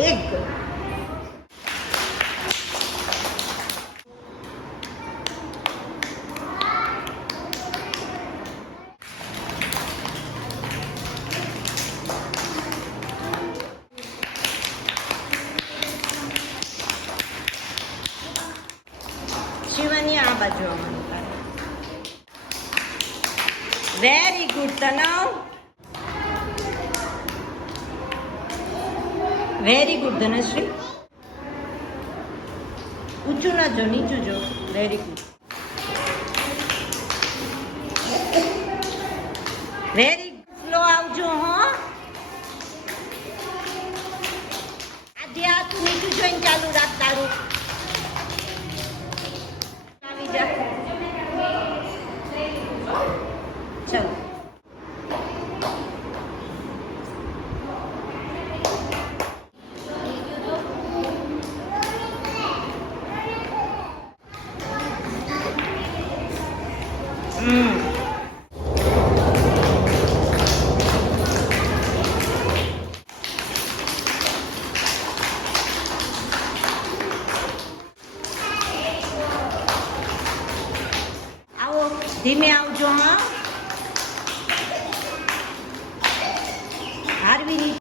એક શિવાની આ બાજુ આવવાનું તારે. Very good Tanav. Very good Dhanashree. ઊંચું ના જો, નીચું જો. Very good. વેરી સ્લો આવજો હો. આજે આ તું નીચું જોઈને ચાલુ રાખ તારું. આવી જા. ચલો. આવો ધીમે આવજો હા.